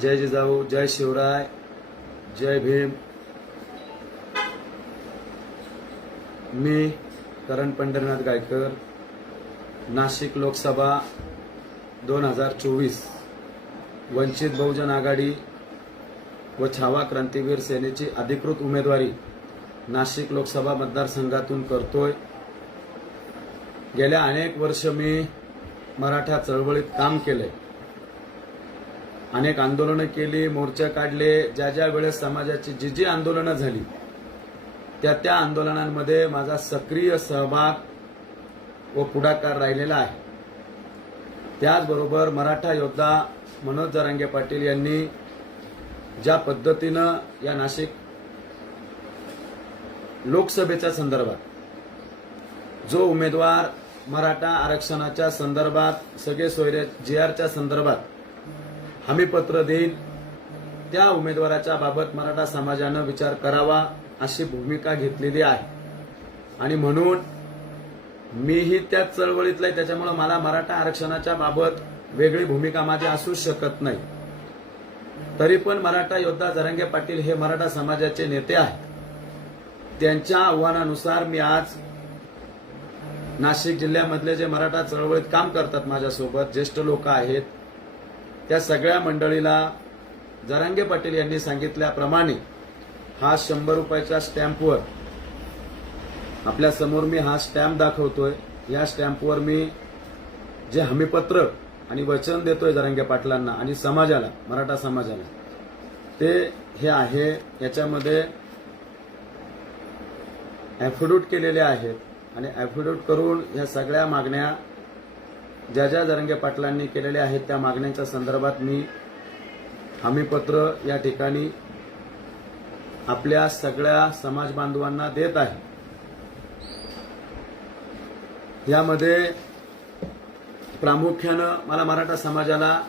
जय जिजाऊ जय शिवराय जय भीम. मी करण पंढरनाथ गायकर नाशिक लोकसभा दोन हजार चोवीस. वंचित बहुजन आघाडी व छावा क्रांतीवीर सेनेची अधिकृत उमेदवारी नाशिक लोकसभा मतदारसंघातून करतोय. गेल्या अनेक वर्ष मी मराठा चळवळीत काम केलंय. अनेक आंदोलनं केली मोर्चे काढले. ज्या ज्या वेळेस समाजाची जी जी आंदोलनं झाली त्या त्या आंदोलनांमध्ये माझा सक्रिय सहभाग व पुढाकार राहिलेला आहे. त्याचबरोबर मराठा योद्धा मनोज जरांगे पाटील यांनी ज्या पद्धतीनं या नाशिक लोकसभेच्या संदर्भात जो उमेदवार मराठा आरक्षणाच्या संदर्भात सगळे सोयरे जी आरच्या संदर्भात हमीपत्र देईल त्या उमेदवाराच्या बाबत मराठा समाजानं विचार करावा अशी भूमिका घेतलेली आहे. आणि म्हणून मीही त्याच चळवळीतला आहे त्याच्यामुळे मला मराठा आरक्षणाच्या बाबत वेगळी भूमिका माझी असू शकत नाही. तरी पण मराठा योद्धा जरंगे पाटील हे मराठा समाजाचे नेते आहेत. त्यांच्या आव्हानानुसार मी आज नाशिक जिल्ह्यामधले जे मराठा चळवळीत काम करतात माझ्यासोबत ज्येष्ठ लोक आहेत त्या सगळ्या मंडळीला जरांगे पाटील यांनी सांगितल्याप्रमाणे हा शंभर रुपयाच्या स्टॅम्पवर आपल्यासमोर मी हा स्टॅम्प दाखवतोय. या स्टॅम्पवर मी जे हमीपत्र आणि वचन देतोय जरांगे पाटलांना आणि समाजाला मराठा समाजाला ते हे आहे. याच्यामध्ये ॲफिडेविट केलेले आहेत आणि ॲफिडेविट करून ह्या सगळ्या मागण्या ज्या ज्या जरंगे पाटलांनी केलेल्या आहेत त्या मागण्यांच्या संदर्भात मी हमीपत्र या ठिकाणी आपल्या सगळ्या समाज बांधवांना देत आहे. यामध्ये प्रामुख्यानं मला मराठा समाजाला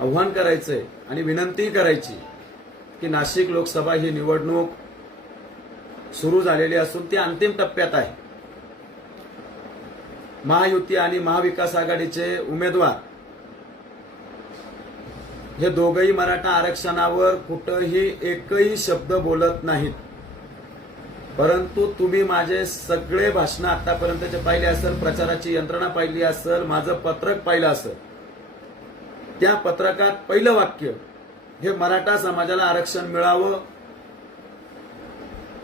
आव्हान करायचंय आणि विनंती करायची की नाशिक लोकसभा ही निवडणूक सुरू झालेली असून ती अंतिम टप्प्यात आहे. महायुती आणि महाविकास आघाडीचे उमेदवार. हे दोघही मराठा आरक्षणावर कुठंही एकही शब्द बोलत नाहीत. परंतु तुम्ही माझे सगळे भाषणं आतापर्यंतचे पाहिले असेल प्रचाराची यंत्रणा पाहिली असेल माझं पत्रक पाहिलं असेल. त्या पत्रकात पहिलं वाक्य हे मराठा समाजाला आरक्षण मिळावं.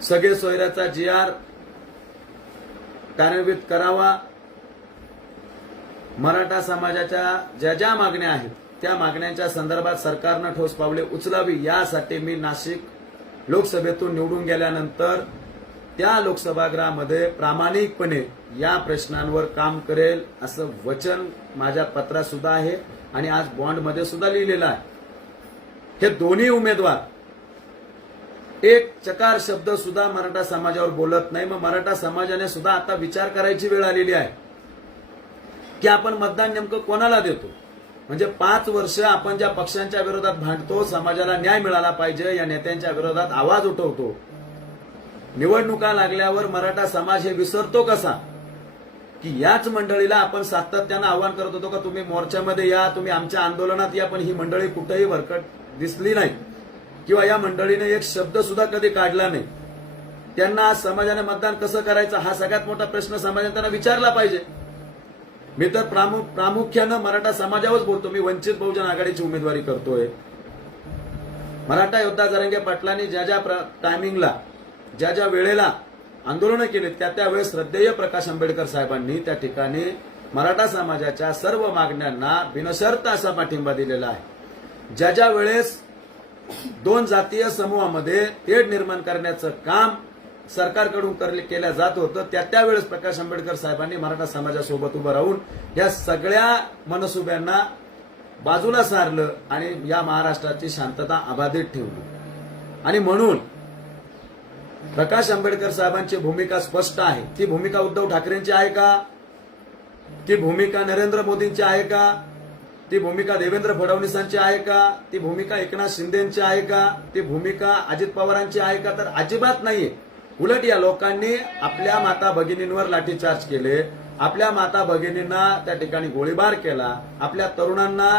सगळे सोयऱ्याचा जी आर कार्यान्वित करावा. मराठा समाजाच्या ज्या ज्या मागण्या आहेत त्या मागण्यांच्या संदर्भात सरकारनं ठोस पावले उचलावी. यासाठी मी नाशिक लोकसभेतून निवडून गेल्यानंतर त्या लोकसभागृहामध्ये प्रामाणिकपणे या प्रश्नांवर काम करेल असं वचन माझ्या पत्रात सुद्धा आहे आणि आज बॉन्डमध्ये सुद्धा लिहिलेलं आहे. हे दोन्ही उमेदवार एक चकार शब्द सुद्धा मराठा समाजावर बोलत नाही. मग मराठा समाजाने सुद्धा आता विचार करायची वेळ आलेली आहे. की आपण मतदान नेमकं कोणाला देतो? म्हणजे पाच वर्ष आपण ज्या पक्षांच्या विरोधात भांडतो समाजाला न्याय मिळाला पाहिजे या नेत्यांच्या विरोधात आवाज उठवतो. निवडणुका लागल्यावर मराठा समाज हे विसरतो कसा? की याच मंडळीला आपण सातत्यानं आवाहन करत होतो का तुम्ही मोर्चामध्ये या तुम्ही आमच्या आंदोलनात या पण ही मंडळी कुठेही भरकट दिसली नाही. किंवा या मंडळीने एक शब्द सुद्धा कधी काढला नाही. त्यांना आज समाजाने मतदान कसं करायचं हा सगळ्यात मोठा प्रश्न समाजाने त्यांना विचारला पाहिजे. मी तर प्रामुख प्रामुख्यानं मराठा समाजावरच बोलतो. मी वंचित बहुजन आघाडीची उमेदवारी करतोय. मराठा योद्धा जरंगे पाटलांनी ज्या ज्या प्र- टायमिंगला ज्या ज्या वेळेला आंदोलनं केली त्या त्यावेळेस श्रद्धेय प्रकाश आंबेडकर साहेबांनी त्या ठिकाणी मराठा समाजाच्या सर्व मागण्यांना बिनशर्त असा पाठिंबा दिलेला आहे. ज्या ज्या वेळेस दोन जातीय समूहामध्ये तेढ निर्माण करण्याचं काम सरकारकडून केल्या जात होतं. त्या त्यावेळेस प्रकाश आंबेडकर साहेबांनी मराठा समाजासोबत उभं राहून या सगळ्या मनसुब्यांना बाजूला सारलं आणि या महाराष्ट्राची शांतता अबाधित ठेवली. आणि म्हणून प्रकाश आंबेडकर साहेबांची भूमिका स्पष्ट आहे. ती भूमिका उद्धव ठाकरेंची आहे का? ती भूमिका नरेंद्र मोदींची आहे का? ती भूमिका देवेंद्र फडणवीसांची आहे का? ती भूमिका एकनाथ शिंदेची आहे का? ती भूमिका अजित पवारांची आहे का? तर अजिबात नाहीये. उलट या लोकांनी आपल्या माता भगिनींवर लाठीचार्ज केले. आपल्या माता भगिनींना त्या ठिकाणी गोळीबार केला. आपल्या तरुणांना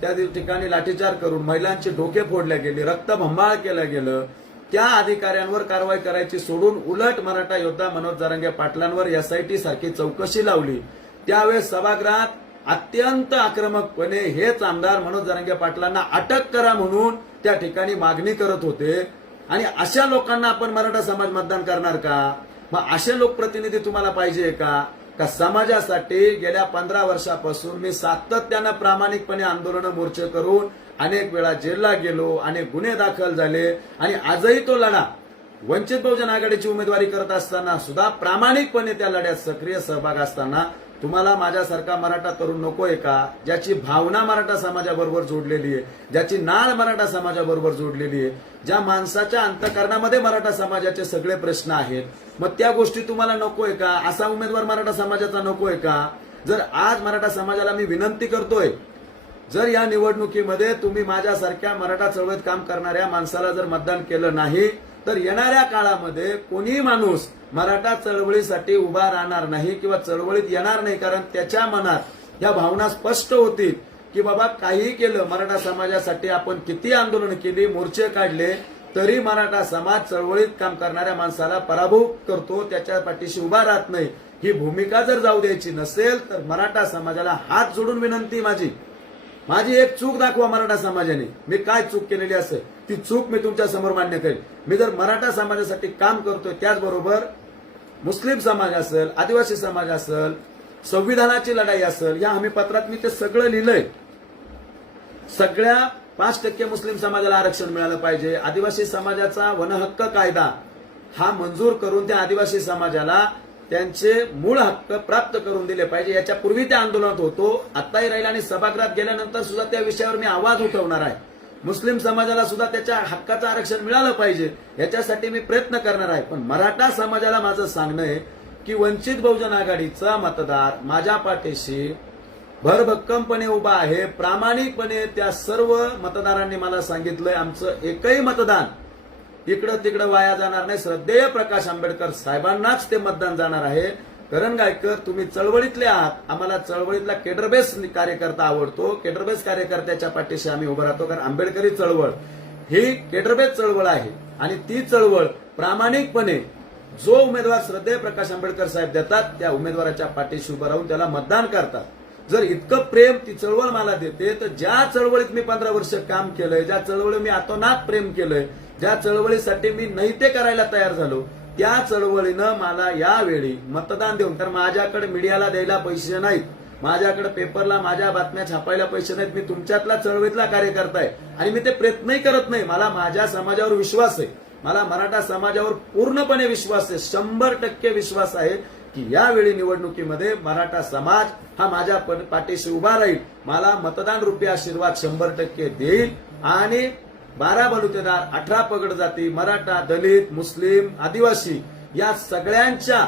त्या ठिकाणी लाठीचार करून महिलांचे डोके फोडले गेले रक्तभंबाळ केलं गेलं. त्या अधिकाऱ्यांवर कारवाई करायची सोडून उलट मराठा योद्धा मनोज जरांगे पाटलांवर एसआयटी सारखी चौकशी लावली. त्यावेळेस सभागृहात अत्यंत आक्रमकपणे हेच आमदार मनोज जरांगे पाटलांना अटक करा म्हणून त्या ठिकाणी मागणी करत होते. आणि अशा लोकांना आपण मराठा समाज मतदान करणार का? मग असे लोकप्रतिनिधी तुम्हाला पाहिजे का? का समाजासाठी गेल्या पंधरा वर्षापासून मी सातत्यानं प्रामाणिकपणे आंदोलन मोर्चे करून अनेक वेळा जेलला गेलो अनेक गुन्हे दाखल झाले आणि आजही तो लढा वंचित बहुजन आघाडीची उमेदवारी करत असताना सुद्धा प्रामाणिकपणे त्या लढ्यात सक्रिय सहभाग असताना तुम्हाला माझ्यासारखा मराठा तरुण नकोय का? ज्याची भावना मराठा समाजाबरोबर जोडलेली आहे ज्याची नाळ मराठा समाजाबरोबर जोडलेली आहे ज्या माणसाच्या अंतकरणामध्ये मराठा समाजाचे सगळे प्रश्न आहेत. मग त्या गोष्टी तुम्हाला नकोय का? असा उमेदवार मराठा समाजाचा नकोय का? जर आज मराठा समाजाला मी विनंती करतोय जर या निवडणुकीमध्ये तुम्ही माझ्यासारख्या मराठा चळवळीत काम करणाऱ्या माणसाला जर मतदान केलं नाही तर येणाऱ्या काळामध्ये कोणी माणूस मराठा चळवळीसाठी उभा राहणार नाही किंवा चळवळीत येणार नाही कारण त्याच्या मनात या भावना स्पष्ट होतील की बाबा काही केलं मराठा समाजासाठी आपण किती आंदोलन केली मोर्चे काढले तरी मराठा समाज चळवळीत काम करणाऱ्या माणसाला पराभव करतो त्याच्या पाठीशी उभा राहत नाही. ही भूमिका जर जाऊ द्यायची नसेल तर मराठा समाजाला हात जोडून विनंती माझी. माझी एक चूक दाखवा मराठा समाजाने. मी काय चूक केलेली असेल? ती चूक मी तुमच्यासमोर मान्य करेन. मी जर मराठा समाजासाठी काम करतोय त्याचबरोबर मुस्लिम समाज असेल आदिवासी समाज असेल संविधानाची लढाई असेल या हमी पत्रात मी ते सगळं लिहिलंय. सगळ्या पाच टक्के मुस्लिम समाजाला आरक्षण मिळालं पाहिजे. आदिवासी समाजाचा वनहक्क कायदा हा मंजूर करून त्या आदिवासी समाजाला त्यांचे मूळ हक्क प्राप्त करून दिले पाहिजे. याच्यापूर्वी त्या आंदोलनात होतो. आत्ताही राहील आणि सभागृहात गेल्यानंतर सुद्धा त्या विषयावर मी आवाज उठवणार आहे. मुस्लिम समाजाला सुद्धा त्याच्या हक्काचं आरक्षण मिळालं पाहिजे याच्यासाठी मी प्रयत्न करणार आहे. पण मराठा समाजाला माझं सांगणं आहे की वंचित बहुजन आघाडीचा मतदार माझ्या पाठीशी भरभक्कमपणे उभा आहे. प्रामाणिकपणे त्या सर्व मतदारांनी मला सांगितलंय आमचं एकही मतदान इकडं तिकडं वाया जाणार नाही. श्रद्धेय प्रकाश आंबेडकर साहेबांनाच ते मतदान जाणार आहे. करण गायकर तुम्ही चळवळीतले आहात. आम्हाला चळवळीतला केडरबेस कार्यकर्ता आवडतो. केडरबेस कार्यकर्त्याच्या पाठीशी आम्ही उभं राहतो कारण आंबेडकरी चळवळ ही केडरबेस चळवळ आहे. आणि ती चळवळ प्रामाणिकपणे जो उमेदवार श्रद्धेय प्रकाश आंबेडकर साहेब देतात त्या उमेदवाराच्या पाठीशी उभं राहून त्याला मतदान करतात. जर इतकं प्रेम ती चळवळ मला देते तर ज्या चळवळीत मी पंधरा वर्ष काम केलंय ज्या चळवळीत मी आतोनात प्रेम केलंय ज्या चळवळीसाठी मी नैते करायला तयार झालो त्या चळवळीनं मला यावेळी मतदान देऊन कारण माझ्याकडे मीडियाला द्यायला पैसे नाहीत माझ्याकडे पेपरला माझ्या बातम्या छापायला पैसे नाहीत मी तुमच्यातला चळवळीतला कार्यकर्ता आहे आणि मी ते प्रयत्नही करत नाही. मला माझ्या समाजावर विश्वास आहे. मला मराठा समाजावर पूर्णपणे विश्वास आहे. शंभर टक्के विश्वास आहे की यावेळी निवडणुकीमध्ये मराठा समाज हा माझ्या प- पाठीशी उभा राहील. मला मतदान रुपये आशीर्वाद शंभर टक्के देईल आणि बारा बलुतेदार अठरा पगड जाती मराठा दलित मुस्लिम आदिवासी या सगळ्यांच्या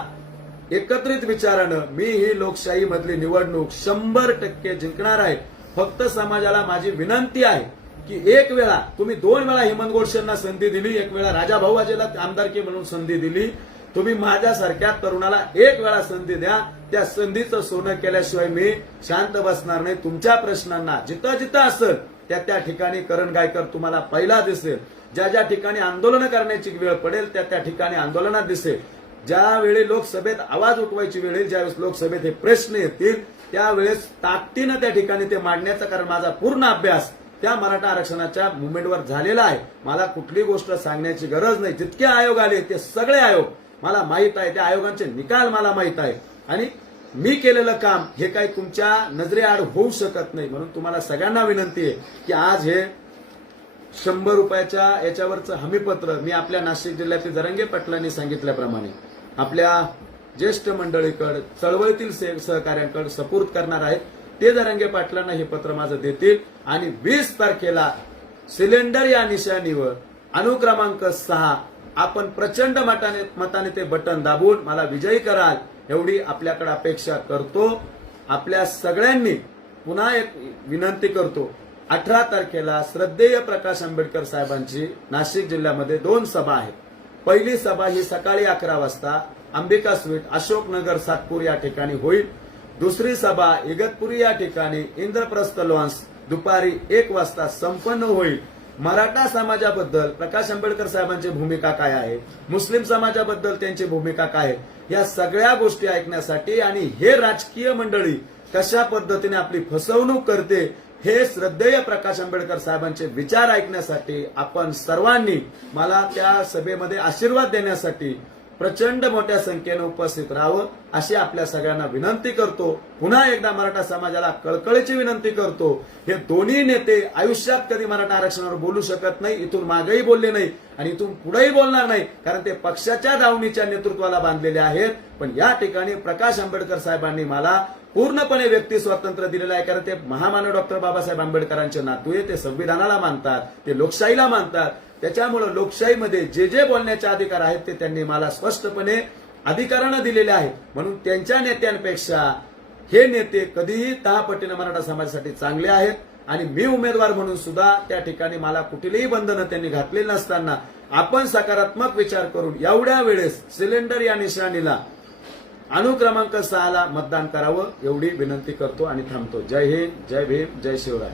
एकत्रित विचारानं मी ही लोकशाही मधली निवडणूक शंभर टक्के जिंकणार आहे. फक्त समाजाला माझी विनंती आहे की एक वेळा तुम्ही दोन वेळा हेमंत गोडसेंना संधी दिली एक वेळा राजा भाऊ वाजेला आमदारकी म्हणून संधी दिली. तुम्ही माझ्यासारख्या तरुणाला एक वेळा संधी द्या. त्या संधीचं सोनं केल्याशिवाय मी शांत बसणार नाही. तुमच्या प्रश्नांना जिथं जिथं असेल त्या त्या ठिकाणी करण गायकर तुम्हाला पहिला दिसेल. ज्या ज्या ठिकाणी आंदोलन करण्याची वेळ पडेल त्या त्या ठिकाणी आंदोलनात दिसेल. ज्यावेळी लोकसभेत आवाज उठवायची वेळ येईल ज्यावेळेस लोकसभेत हे प्रश्न येतील त्यावेळेस ताकदीनं त्या ठिकाणी ते मांडण्याचा कारण माझा पूर्ण अभ्यास त्या मराठा आरक्षणाच्या मुवमेंटवर झालेला आहे. मला कुठली गोष्ट सांगण्याची गरज नाही. जितके आयोग आले ते सगळे आयोग. मला माहीत आहे त्या आयोगांचे निकाल मला माहीत आहे. आणि मी केलेलं काम हे काही तुमच्या नजरेआड होऊ शकत नाही. म्हणून तुम्हाला सगळ्यांना विनंती आहे की आज हे शंभर रुपयाच्या याच्यावरचं हमीपत्र मी आपल्या नाशिक जिल्ह्यातील जरंगे पाटलांनी सांगितल्याप्रमाणे आपल्या ज्येष्ठ मंडळीकडे चळवळीतील सहकार्यांकडे सहकाऱ्यांकडे सपूर्द करणार आहे ते जरंगे पाटलांना हे पत्र माझं देतील. आणि वीस तारखेला सिलेंडर या निशाणीवर अनुक्रमांक सहा आपण प्रचंड मताने मताने ते बटन दाबून मला विजयी कराल एवढी आपल्याकडे अपेक्षा करतो. आपल्या सगळ्यांनी पुन्हा एक विनंती करतो. अठरा तारखेला श्रद्धेय प्रकाश आंबेडकर साहेबांची नाशिक जिल्ह्यामध्ये दोन सभा आहेत. पहिली सभा ही सकाळी अकरा वाजता अंबिका स्वीट अशोकनगर सातपूर या ठिकाणी होईल. दुसरी सभा इगतपुरी या ठिकाणी इंद्रप्रस्थ लॉन्स दुपारी एक वाजता संपन्न होईल. मराठा समाजाबद्दल प्रकाश आंबेडकर साहेबांची भूमिका काय आहे? मुस्लिम समाजाबद्दल त्यांची भूमिका काय आहे? या सगळ्या गोष्टी ऐकण्यासाठी आणि हे राजकीय मंडळी कशा पद्धतीने आपली फसवणूक करते हे श्रद्धेय प्रकाश आंबेडकर साहेबांचे विचार ऐकण्यासाठी आपण सर्वांनी मला त्या सभेमध्ये आशीर्वाद देण्यासाठी प्रचंड मोठ्या संख्येने उपस्थित राहावं अशी आपल्या सगळ्यांना विनंती करतो. पुन्हा एकदा मराठा समाजाला कळकळीची विनंती करतो. हे दोन्ही नेते आयुष्यात कधी मराठा आरक्षणावर बोलू शकत नाही इथून मागेही बोलले नाही आणि इथून पुढेही बोलणार नाही कारण ते पक्षाच्या दावणीच्या नेतृत्वाला बांधलेले आहेत. पण या ठिकाणी प्रकाश आंबेडकर साहेबांनी मला पूर्णपणे व्यक्ती स्वातंत्र्य दिलेलं आहे कारण ते महामानव डॉक्टर बाबासाहेब आंबेडकरांचे नातू आहे ते संविधानाला मानतात ते लोकशाहीला मानतात. त्याच्यामुळे लोकशाहीमध्ये जे जे बोलण्याचे अधिकार आहेत ते त्यांनी मला स्पष्टपणे अधिकारानं दिलेले आहेत. म्हणून त्यांच्या नेत्यांपेक्षा हे नेते कधीही दहा पटीने मराठा समाजासाठी चांगले आहेत. आणि मी उमेदवार म्हणून सुद्धा त्या ठिकाणी मला कुठलीही बंधनं त्यांनी घातलेली नसताना आपण सकारात्मक विचार करून एवढ्या वेळेस सिलेंडर या निशाणीला अनुक्रमांक सहाला मतदान करावं एवढी विनंती करतो आणि थांबतो. जय हिंद जय भीम जय शिवराय.